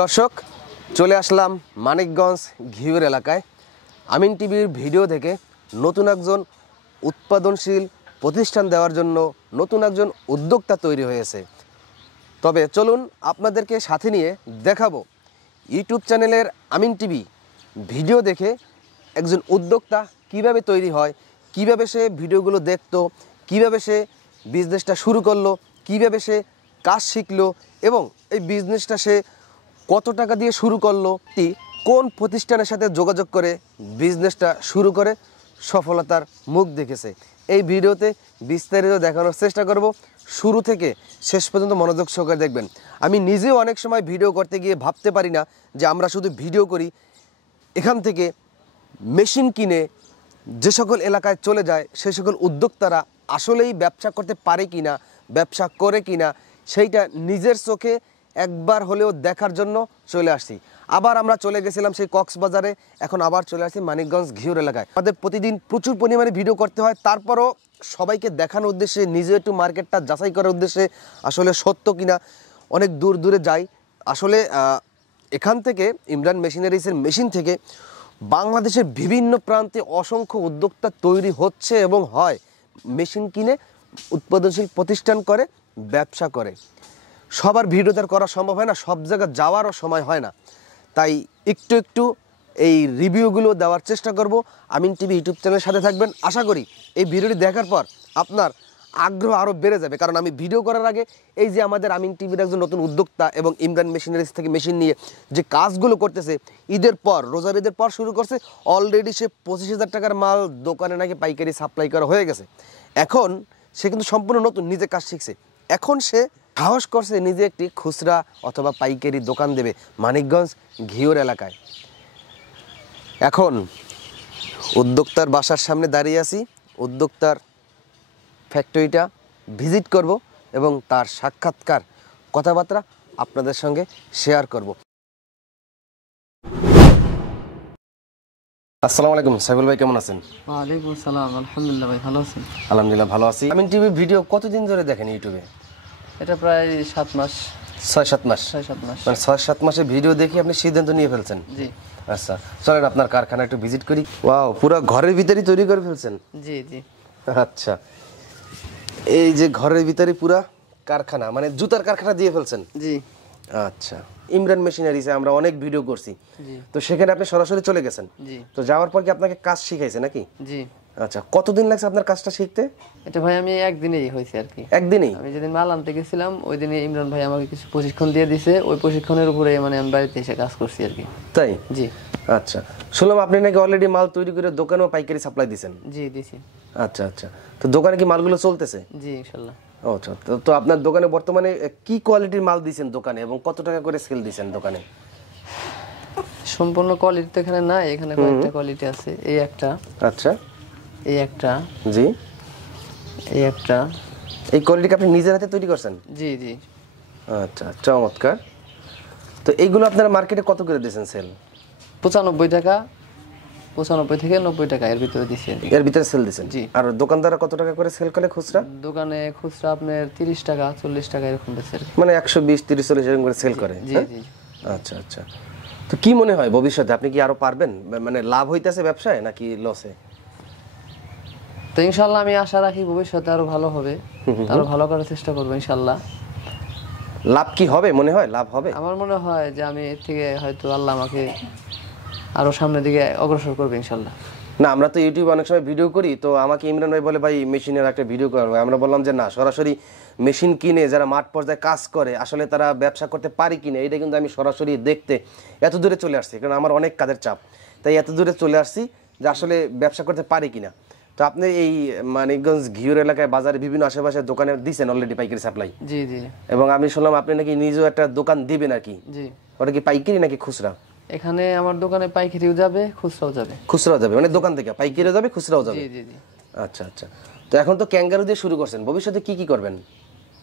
দর্শক চলে আসলাম মানিকগঞ্জ ঘিউর এলাকায় আমিন টিভির ভিডিও থেকে নতুন একজন উৎপাদনশীল প্রতিষ্ঠান দেওয়ার জন্য নতুন একজন উদ্যোক্তা তৈরি হয়েছে। তবে চলুন আপনাদেরকে সাথে নিয়ে দেখাবো ইউটিউব চ্যানেলের আমিন টিভি ভিডিও দেখে একজন উদ্যোক্তা কিভাবে তৈরি হয়, কিভাবে সে ভিডিওগুলো দেখতো, কিভাবে সে বিজনেসটা শুরু করলো, কিভাবে সে কাজ শিখলো এবং এই বিজনেসটা সে কত টাকা দিয়ে শুরু করলো, কোন প্রতিষ্ঠানের সাথে যোগাযোগ করে বিজনেসটা শুরু করে সফলতার মুখ দেখেছে। এই ভিডিওতে বিস্তারিত দেখানোর চেষ্টা করব, শুরু থেকে শেষ পর্যন্ত মনোযোগ সহকারে দেখবেন। আমি নিজেও অনেক সময় ভিডিও করতে গিয়ে ভাবতে পারি না যে আমরা শুধু ভিডিও করি, এখান থেকে মেশিন কিনে যে সকল এলাকায় চলে যায় সেই সকল উদ্যোক্তারা আসলেই ব্যবসা করতে পারে কিনা, ব্যবসা করে কিনা, সেইটা নিজের চোখে একবার হলেও দেখার জন্য চলে আসছি। আবার আমরা চলে গেছিলাম সেই কক্সবাজারে, এখন আবার চলে আসছি মানিকগঞ্জ ঘিউর এলাকায়। আমাদের প্রতিদিন প্রচুর পরিমাণে ভিডিও করতে হয়, তারপরও সবাইকে দেখানোর উদ্দেশ্যে, নিজে একটু মার্কেটটা যাচাই করার উদ্দেশ্যে আসলে সত্য কিনা অনেক দূর দূরে যাই। আসলে এখান থেকে ইমরান মেশিনারিজের মেশিন থেকে বাংলাদেশের বিভিন্ন প্রান্তে অসংখ্য উদ্যোক্তা তৈরি হচ্ছে এবং হয়, মেশিন কিনে উৎপাদনশীল প্রতিষ্ঠান করে ব্যবসা করে। সবার ভিডিও তার করা সম্ভব হয় না, সব জায়গায় যাওয়ারও সময় হয় না, তাই একটু একটু এই রিভিউগুলো দেওয়ার চেষ্টা করব। আমিন টিভি ইউটিউব চ্যানেলের সাথে থাকবেন। আশা করি এই ভিডিওটি দেখার পর আপনার আগ্রহ আরও বেড়ে যাবে, কারণ আমি ভিডিও করার আগে এই যে আমাদের আমিন টিভির একজন নতুন উদ্যোক্তা এবং ইমরান মেশিনারিজ থেকে মেশিন নিয়ে যে কাজগুলো করতেছে, ঈদের পর, রোজার ঈদের পর শুরু করছে, অলরেডি সে 25,000 টাকার মাল দোকানে নাকি পাইকারি সাপ্লাই করা হয়ে গেছে। এখন সে কিন্তু সম্পূর্ণ নতুন, নিজে কাজ শিখছে। এখন সে সাহস করছে নিজে একটি খুচরা অথবা পাইকারি দোকান দেবে মানিকগঞ্জ ঘিউর এলাকায়। এখন উদ্যোক্তার বাসার সামনে দাঁড়িয়ে আছি, উদ্যোক্তার ফ্যাক্টরিটা ভিজিট করব এবং তার সাক্ষাৎকার কথাবার্তা আপনাদের সঙ্গে শেয়ার করব। আসসালামু আলাইকুম সাইফুল ভাই, কেমন আছেন? ওয়ালাইকুম আসসালাম, আলহামদুলিল্লাহ ভাই, ভালো আছেন? আলহামদুলিল্লাহ ভালো আছি। আমিন টিভির ভিডিও কতদিন ধরে দেখেন ইউটিউবে? এটা প্রায় 7 মাস। 6-7 মাস? 6-7 মাস। মানে 6-7 মাসের ভিডিও দেখে আপনি সিদ্ধান্ত নিয়ে ফেলছেন? জি। আচ্ছা, চলেন আপনার কারখানা একটু ভিজিট করি। ওয়াও, পুরো ঘরের ভিতরেই তৈরি করে ফেলছেন? জি জি। আচ্ছা, এই যে ঘরের ভিতরে পুরা কারখানা, মানে জুতার কারখানা দিয়ে ফেলছেন? জি। আচ্ছা, ইমরান মেশিনারিজে আমরা অনেক ভিডিও করছি, তো সেখানে আপনি সরাসরি চলে গেছেন? জি। তো যাওয়ার পর কি আপনাকে কাজ শিখাইছে নাকি? জি। আচ্ছা, কতদিন লাগছে আপনার কাজটা শিখতে? এটা ভাই আমি একদিনেই হয়েছে আর কি। একদিনেই? আমি যেদিন মাল আনতে গেছিলাম ওই দিনে ইমরান ভাই আমাকে কিছু প্রশিক্ষণ দিয়ে দিয়েছে, ওই প্রশিক্ষণের উপরে মানে আমি বাড়িতে এসে কাজ করছি আর কি। তাই? জি। আচ্ছা, শুনলাম আপনি নাকি অলরেডি মাল তৈরি করে দোকানেও পাইকারি সাপ্লাই দিয়েছেন? জি দিছি। আচ্ছা আচ্ছা, তো দোকানে কি মালগুলো চলতেছে? জি ইনশাআল্লাহ। আচ্ছা, তো আপনার দোকানে বর্তমানে কি কোয়ালিটির মাল দিয়েছেন দোকানে এবং কত টাকা করে সেল দিয়েছেন দোকানে? সম্পূর্ণ কোয়ালিটি তো এখানে না, এখানে কয়েকটা কোয়ালিটি আছে। এই একটা। আচ্ছা। এই একটা। জি। এই একটা। এই কোয়ালিটি আপনি নিজের হাতে তৈরি করছেন? জি জি। আচ্ছা, চমৎকার। তো এইগুলো আপনারা মার্কেটে কত করে দিয়েছেন সেল? 95 টাকা, 95 থেকে 90 টাকা এর ভিতরে দিছি। এর ভিতরে সেল দিয়েছেন? জি। আর দোকানদাররা কত টাকা করে সেল করে খুচরা? দোকানে খুচরা আপনার 30 টাকা 40 টাকা এরকম বেচে, মানে 120, 30, 40 এরকম করে সেল করে? জি জি। আচ্ছা আচ্ছা, তো কি মনে হয় ভবিষ্যতে আপনি কি আরো পারবেন, মানে লাভ হইতেছে ব্যবসায় নাকি লসে? তো ইনশাআল্লাহ আমি আশা রাখি ভবিষ্যতে আরো ভালো হবে, আরো ভালো করার চেষ্টা করব ইনশাআল্লাহ। লাভ কি হবে মনে হয়? লাভ হবে? আমার মনে হয় যে আমি এর থেকে হয়তো আল্লাহ আমাকে আরো সামনের দিকে অগ্রসর করবে ইনশাআল্লাহ। না, আমরা তো ইউটিউবে অনেক সময় ভিডিও করি, তো আমাকে ইমরান ভাই বলে ভাই মেশিনের একটা ভিডিও করবো। আমরা বললাম যে না, সরাসরি মেশিন কিনে যারা মাঠ পর্যায়ে কাজ করে আসলে তারা ব্যবসা করতে পারে কিনা, এটা কিন্তু আমি সরাসরি দেখতে এত দূরে চলে আসছি, কারণ আমার অনেক কাজের চাপ, তাই এত দূরে চলে আসছি যে আসলে ব্যবসা করতে পারি কিনা। তো আপনি এই মানিকগঞ্জ ঘিউর এলাকায় বাজারে বিভিন্ন আশেপাশে দোকানে দিচ্ছেন অলরেডি পাইকারি সাপ্লাই? জি জি। এবং আমি শুনলাম আপনি নাকি নিজেও একটা দোকান দিবেন আর কি? জি। ওটা কি পাইকারি নাকি খুচরা? এখানে আমার দোকানে পাইকারিও যাবে, খুচরাও যাবে। খুচরাও যাবে, মানে দোকান থেকে পাইকারিও যাবে, খুচরাও যাবে? জি জি জি। আচ্ছা আচ্ছা, তো এখন তো ক্যাঙ্গারু দিয়ে শুরু করছেন, ভবিষ্যতে কি কি করবেন?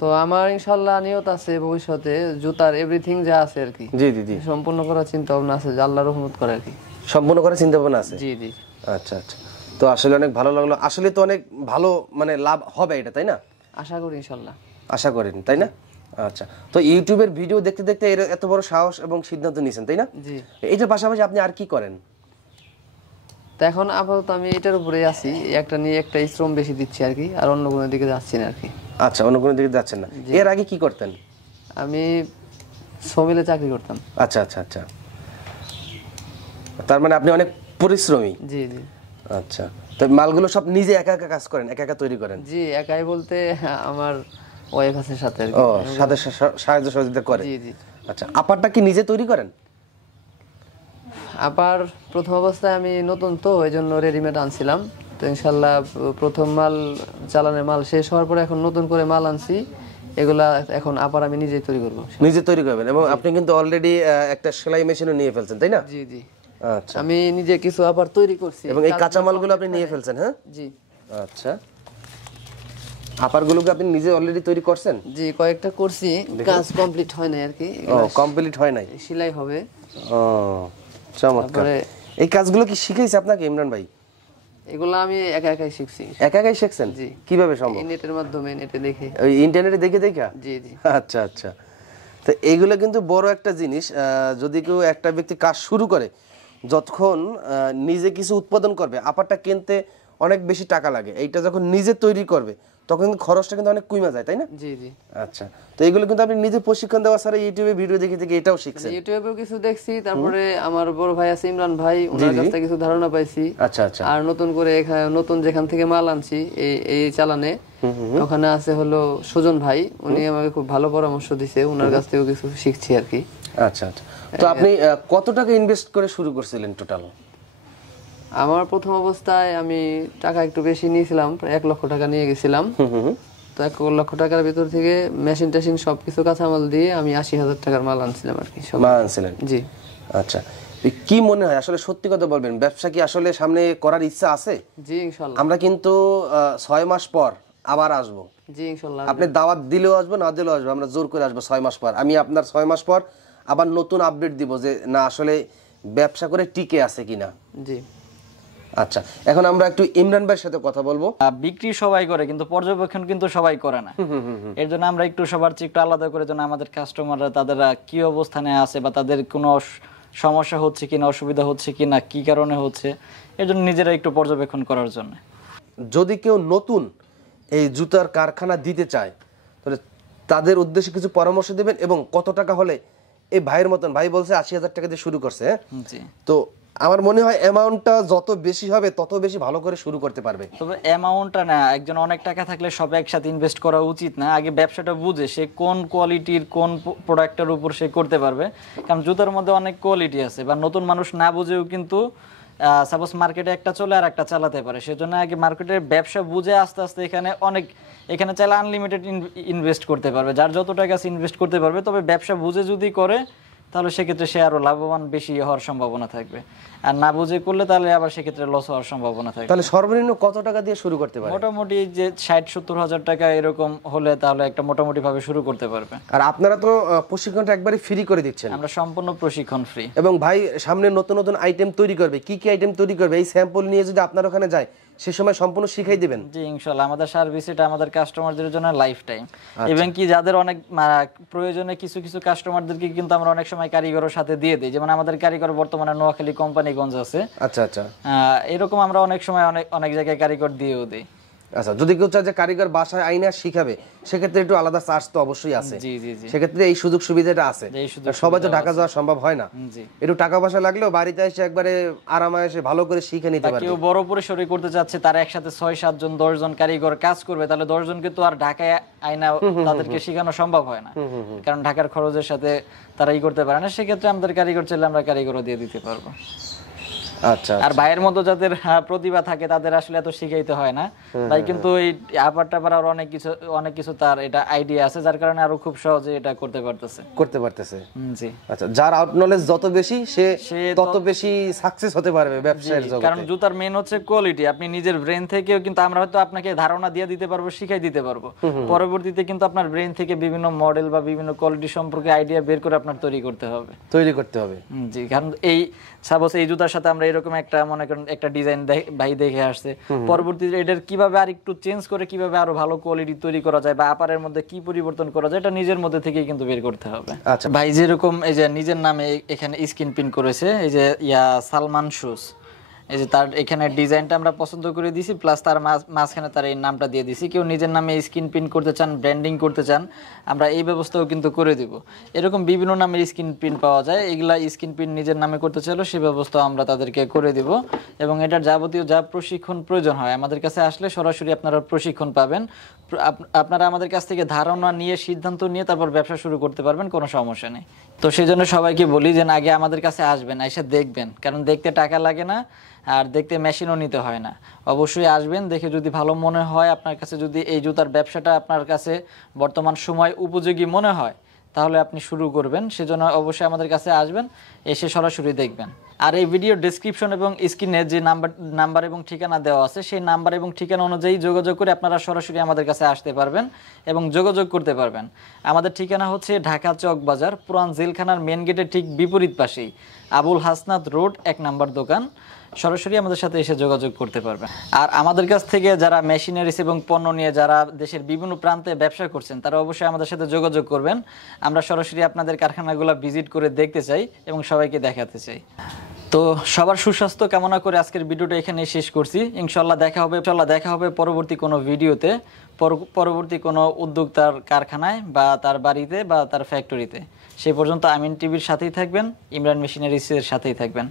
তো আমার ইনশাআল্লাহ নিয়ত আছে ভবিষ্যতে জুতার এভরিথিং যা আছে আর কি, জি জি জি, সম্পূর্ণ করার চিন্তা ভাবনা আছে, যে আল্লাহর রহমত করে আর কি। সম্পূর্ণ করার চিন্তা ভাবনা আছে? জি জি। আচ্ছা আচ্ছা, তো আসলে অনেক ভালো লাগলো। আসলে তো অনেক ভালো মানে লাভ হবে এটা, তাই না? আশা করি ইনশাআল্লাহ। আশা করেন, তাই না? আচ্ছা, তো ইউটিউবের ভিডিও দেখতে দেখতে এত বড় সাহস এবং সিদ্ধান্ত নিয়েছেন, তাই না? জি। এটার পাশাপাশি আপনি আর কি করেন? তো এখন আপাতত আমি এটার উপরেই আছি, একটা নিয়ে একটা শ্রম বেশি দিচ্ছি আর কি, আর অন্য কোনো দিকে যাচ্ছি না আর কি। আচ্ছা, অন্য কোনো দিকে যাচ্ছেন না। এর আগে কি করতেন? আমি সমিলে চাকরি করতাম। আচ্ছা আচ্ছা আচ্ছা, তার মানে আপনি অনেক পরিশ্রমী। জি জি। আচ্ছা, তো মালগুলো সব নিজে একা একা কাজ করেন, একা একা তৈরি করেন? জি, একাই বলতে আমার ওয়াইফ আছে সাথে আর কি। ও, সাথে সাহায্য সহযোগিতা করে? জি জি। আচ্ছা, আপারটা কি নিজে তৈরি করেন? আবার প্রথম অবস্থায় আমি নতুন তো এই জন্য রেডিমেড আনছিলাম, তো ইনশাল্লাহ প্রথম মাল চালানের মাল শেষ হওয়ার পরে এখন নতুন করে মাল আনছি, এগুলা এখন আবার আমি নিজেই তৈরি করব। নিজে তৈরি করবেন, এবং আপনি কিন্তু অলরেডি একটা সেলাই মেশিনও নিয়ে ফেলছেন, তাই না? জি জি। আচ্ছা, আমি নিজে কিছু আবার তৈরি করছি এবং এই কাঁচামালগুলো আপনি নিয়ে ফেলছেন? হ্যাঁ জি। আচ্ছা, আপারগুলোকে আপনি নিজে অলরেডি তৈরি করছেন? জি, কয়েকটা করছি, কাজ কমপ্লিট হয় নাই আর কি। ও, কমপ্লিট হয় নাই, সেলাই হবে। ও চমৎকার। এই কাজগুলো কি শিখাইছে আপনাকে ইমরান ভাই? এগুলো আমি একা একাই শিখছি। একা একাই শিখছেন? জি। কিভাবে সম্ভব? নেটের মাধ্যমে, নেটে দেখে। ওই ইন্টারনেটে দেখে দেখা? জি জি। আচ্ছা আচ্ছা, তো এইগুলো কিন্তু বড় একটা জিনিস। যদি কেউ একটা ব্যক্তি কাজ শুরু করে, যতক্ষণ নিজে কিছু উৎপাদন করবে, আপারটা কিনতে অনেক বেশি টাকা লাগে, এইটা যখন নিজে তৈরি করবে তখন কিন্তু খরচটা কিন্তু অনেক কমে যায়, তাই না? জি জি। আচ্ছা, তো এগুলো কিন্তু আপনি নিজে প্রশিক্ষণ দেওয়া ছাড়া ইউটিউবে ভিডিও দেখে দেখে এটাও শিখছেন? ইউটিউবেও কিছু দেখছি, তারপরে আমার বড় ভাই আছে ইমরান ভাই, ওনার কাছ থেকে কিছু ধারণা পাইছি। আচ্ছা আচ্ছা। আর নতুন করে নতুন যেখান থেকে মাল আনছি এই চালানে, ওখানে আছে হলো সুজন ভাই, উনি আমাকে খুব ভালো পরামর্শ দিছে, ওনার কাছ থেকেও কিছু শিখছি আর কি। আচ্ছা আচ্ছা, তো আপনি কত টাকা ইনভেস্ট করে শুরু করছিলেন টোটাল? আমার প্রথম অবস্থায় আমি টাকা একটু বেশি নিয়েছিলাম, প্রায় 1 লক্ষ টাকা নিয়ে গেছিলাম। তো 1 লক্ষ টাকার ভিতর থেকে মেশিন টেশিন সবকিছু কাঁচামাল দিয়ে আমি 80,000 টাকার মাল আনছিলাম আর কি। মাল আনছিলেন? জি। আচ্ছা, কি মনে হয় আসলে, সত্যি কথা বলবেন, ব্যবসা কি আসলে সামনে করার ইচ্ছা আছে? জি ইনশাআল্লাহ। আমরা কিন্তু 6 মাস পর আবার আসবো। জি ইনশাআল্লাহ। আপনি দাওয়াত দিলেও আসবো, না দিলেও আসবো, আমরা জোর করে আসবো 6 মাস পর। আমি আপনার 6 মাস পর আবার নতুন আপডেট দিব যে না আসলে ব্যবসা করে টিকে আছে কিনা। জি। আচ্ছা, এখন আমরা একটু ইমরান ভাইয়ের সাথে কথা বলবো। বিক্রি সবাই করে কিন্তু পর্যবেক্ষণ কিন্তু সবাই করে না। এর জন্য আমরা একটু সবার চেয়ে একটু আলাদা করে, যেন আমাদের কাস্টমাররা তাদের কি অবস্থানে আছে বা তাদের কোনো সমস্যা হচ্ছে কিনা, অসুবিধা হচ্ছে কিনা, কি কারণে হচ্ছে, এর জন্য নিজেরা একটু পর্যবেক্ষণ করার জন্য। যদি কেউ নতুন এই জুতার কারখানা দিতে চায়, তাহলে তাদের উদ্দেশ্যে কিছু পরামর্শ দেবেন, এবং কত টাকা হলে এই ভাইয়ের মতন, ভাই বলছে 80,000 টাকা দিয়ে শুরু করছে, জি। তো আমার মনে হয় অ্যামাউন্টটা যত বেশি হবে তত বেশি ভালো করে শুরু করতে পারবে। তবে অ্যামাউন্টটা না, একজন অনেক টাকা থাকলে সব একসাথে ইনভেস্ট করা উচিত না। আগে ব্যবসাটা বুঝে সে কোন কোয়ালিটির কোন প্রোডাক্টের উপর সে করতে পারবে, কারণ জুতার মধ্যে অনেক কোয়ালিটি আছে, বা নতুন মানুষ না বুঝেও কিন্তু সাপোজ মার্কেটে একটা চলে আর একটা চালাতে পারে। সেজন্য আগে মার্কেটের ব্যবসা বুঝে আস্তে আস্তে এখানে চাইলে আনলিমিটেড ইনভেস্ট করতে পারবে, যার যত টাকা আছে ইনভেস্ট করতে পারবে। তবে ব্যবসা বুঝে যদি করে তাহলে সেক্ষেত্রে সে আরো লাভবান বেশি হওয়ার সম্ভাবনা থাকবে, আর না বুঝে করলে তাহলে আবার সেক্ষেত্রে লস হওয়ার সম্ভাবনা থাকবে। তাহলে সর্বনিম্ন কত টাকা দিয়ে শুরু করতে পারে? মোটামুটি যে 60-70 হাজার টাকা এরকম হলে তাহলে একটা মোটামুটি ভাবে শুরু করতে পারবে। আর আপনারা তো প্রশিক্ষণটা একবারে ফ্রি করে দিচ্ছেন? আমরা সম্পূর্ণ প্রশিক্ষণ ফ্রি। এবং ভাই সামনে নতুন নতুন আইটেম তৈরি করবে, কি কি আইটেম তৈরি করবে এই স্যাম্পল নিয়ে যদি আপনার ওখানে যায় সে সময় সম্পূর্ণ শিখাই দিবেন? জি ইনশাআল্লাহ, আমাদের সার্ভিস এটা আমাদের কাস্টমারদের জন্য লাইফ টাইম। এবং কি যাদের অনেক প্রয়োজনে কিছু কিছু কাস্টমারদেরকে কিন্তু আমরা অনেক সময় কারিগরের সাথে দিয়ে দিই, যেমন আমাদের কারিগর বর্তমানে নোয়াখালী কোম্পানিগঞ্জ আছে। আচ্ছা আচ্ছা, এরকম আমরা অনেক সময় অনেক জায়গায় কারিগর দিয়েও দিই। আচ্ছা, যদি কেউ চায় যে কারিগর বাসায় আইনা শিখাবে, সেক্ষেত্রে একটু আলাদা চার্জ তো অবশ্যই আছে। জি জি জি, সেক্ষেত্রে এই সুযোগ সুবিধাটা আছে। সবাই তো ঢাকা যাওয়া সম্ভব হয় না, একটু টাকা পয়সা লাগলেও বাড়িতে এসে একবারে আরামে এসে ভালো করে শিখে নিতে পারবে। কেউ বড় পরিসরে করতে চাচ্ছে, তার একসাথে 6-7 জন 10 জন কারিগর কাজ করবে, তাহলে 10 জনকে তো আর ঢাকায় আইনা তাদেরকে শেখানো সম্ভব হয় না, কারণ ঢাকার খরচের সাথে তারা করতে পারে না। সেক্ষেত্রে আমাদের কারিগর চাইলে আমরা কারিগরও দিয়ে দিতে পারবো। আচ্ছা, আর ভাইয়ের মতো যাদের প্রতিভা থাকে তাদের আসলে এত শিখাইতে হয় না। তাই কিন্তু এই আপার টাপার আর অনেক কিছু তার এটা আইডিয়া আছে, যার কারণে আরো খুব সহজে এটা করতে পারতেছে। জি। আচ্ছা, যার আউট নলেজ যত বেশি সে তত বেশি সাকসেস হতে পারবে ব্যবসায়ের জগতে। কারণ জুতার মেন হচ্ছে কোয়ালিটি। আপনি নিজের ব্রেন থেকেও কিন্তু আমরা হয়তো আপনাকে ধারণা দিয়ে দিতে পারবো, শিখাই দিতে পারবো, পরবর্তীতে কিন্তু আপনার ব্রেন থেকে বিভিন্ন মডেল বা বিভিন্ন কোয়ালিটি সম্পর্কে আইডিয়া বের করে আপনার তৈরি করতে হবে। জি, কারণ এই সাপোজ এই জুতার সাথে আমরা এরকম একটা মনে করেন একটা ডিজাইন ভাই দেখে আসছে, পরবর্তীতে এটার কিভাবে আর একটু চেঞ্জ করে কিভাবে আরো ভালো কোয়ালিটি তৈরি করা যায় বা আপারের মধ্যে কি পরিবর্তন করা যায়, এটা নিজের মধ্যে থেকেই কিন্তু বের করতে হবে। আচ্ছা। ভাই যেরকম এই যে নিজের নামে এখানে স্ক্রিন প্রিন্ট করেছে, এই যে সালমান শুজ, এই যে তার এখানে ডিজাইনটা আমরা পছন্দ করে দিয়েছি, প্লাস তার মাঝখানে তার এই নামটা দিয়ে দিয়েছি। কেউ নিজের নামে স্ক্রিন প্রিন্ট করতে চান, ব্র্যান্ডিং করতে চান, আমরা এই ব্যবস্থাও কিন্তু করে দিব। এরকম বিভিন্ন নামের স্ক্রিন প্রিন্ট পাওয়া যায়, এগুলা স্ক্রিন প্রিন্ট নিজের নামে করতে চাইলেও সেই ব্যবস্থা আমরা তাদেরকে করে দিব। এবং এটার যাবতীয় যা প্রশিক্ষণ প্রয়োজন হয় আমাদের কাছে আসলে সরাসরি আপনারা প্রশিক্ষণ পাবেন। আপনারা আমাদের কাছ থেকে ধারণা নিয়ে সিদ্ধান্ত নিয়ে তারপর ব্যবসা শুরু করতে পারবেন, কোনো সমস্যা নেই। তো সেই জন্য সবাইকে বলি যে আগে আমাদের কাছে আসবেন, এসে দেখবেন, কারণ দেখতে টাকা লাগে না আর দেখতে মেশিনও নিতে হয় না। অবশ্যই আসবেন, দেখে যদি ভালো মনে হয় আপনার কাছে, যদি এই জুতার ব্যবসাটা আপনার কাছে বর্তমান সময় উপযোগী মনে হয় তাহলে আপনি শুরু করবেন। সেজন্য অবশ্যই আমাদের কাছে আসবেন, এসে সরাসরি দেখবেন। আর এই ভিডিও ডেসক্রিপশন এবং স্ক্রিনে যে নাম্বার এবং ঠিকানা দেওয়া আছে, সেই নাম্বার এবং ঠিকানা অনুযায়ী যোগাযোগ করে আপনারা সরাসরি আমাদের কাছে আসতে পারবেন এবং যোগাযোগ করতে পারবেন। আমাদের ঠিকানা হচ্ছে ঢাকা চক বাজার, পুরান জেলখানার মেন গেটের ঠিক বিপরীত পাশেই, আবুল হাসনাত রোড, 1 নম্বর দোকান। সরাসরি আমাদের সাথে এসে যোগাযোগ করতে পারবেন। আর আমাদের কাছ থেকে যারা মেশিনারিজ এবং পণ্য নিয়ে যারা দেশের বিভিন্ন প্রান্তে ব্যবসা করছেন তারা অবশ্যই আমাদের সাথে যোগাযোগ করবেন। আমরা সরাসরি আপনাদের কারখানাগুলো ভিজিট করে দেখতে চাই এবং সবাইকে দেখাতে চাই। তো সবার সুস্বাস্থ্য কামনা করে আজকের ভিডিওটা এখানে শেষ করছি। ইনশাল্লাহ দেখা হবে পরবর্তী কোনো ভিডিওতে, পরবর্তী কোনো উদ্যোক্তার কারখানায় বা তার বাড়িতে বা তার ফ্যাক্টরিতে। সেই পর্যন্ত আমিন টিভির সাথেই থাকবেন, ইমরান মেশিনারিজের সাথেই থাকবেন।